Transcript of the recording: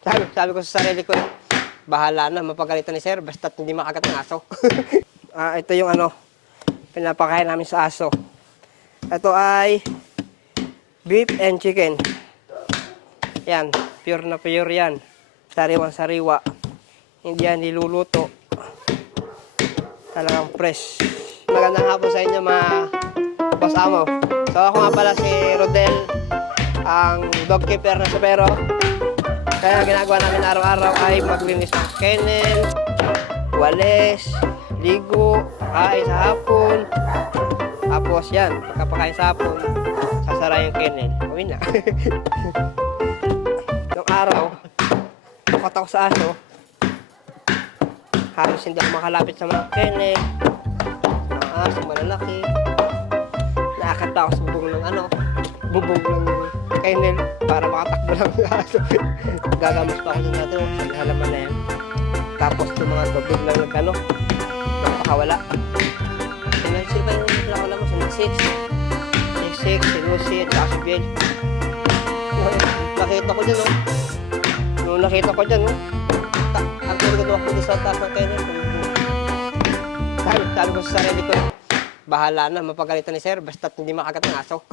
Sabi ko sa sarili ko, bahala na, mapagalitan ni sir, basta't hindi makagat ng aso. Ito yung pinapakain namin sa aso. Ito ay beef and chicken. Yan, pure na pure yan. Sariwang sariwa. Hindi yan niluluto. Talagang fresh. Magandang hapon sa inyo mga boss amo. So ako nga pala si Rodel, ang dog keeper na Supero. Kaya ginagawa namin araw-araw ay maglinis ng kennel, walis, ligo, kain sa hapon. Tapos yan, pagkapakain sa hapon, sasara yung kennel. Uwi na. Nung araw, takot ako sa aso. Halos hindi ako makalapit sa mga kennel, mga aso malalaki. Naakit ako sa bubong ng kennel para makatakbo lang sa aso. Gagamos pa ako dun natin sa halaman na yan. Tapos yung mga tubig lang napakawala. Sino ba yung nakawala mo? Si si Lucy, at saka si Biel. Nakita ko dyan, Nung nakita ko dyan, ang turgado ako dun sa taas ng kennel. Sabi ko sa sarili ko, bahala na, mapagalitan ni sir, basta't hindi makagat ng aso.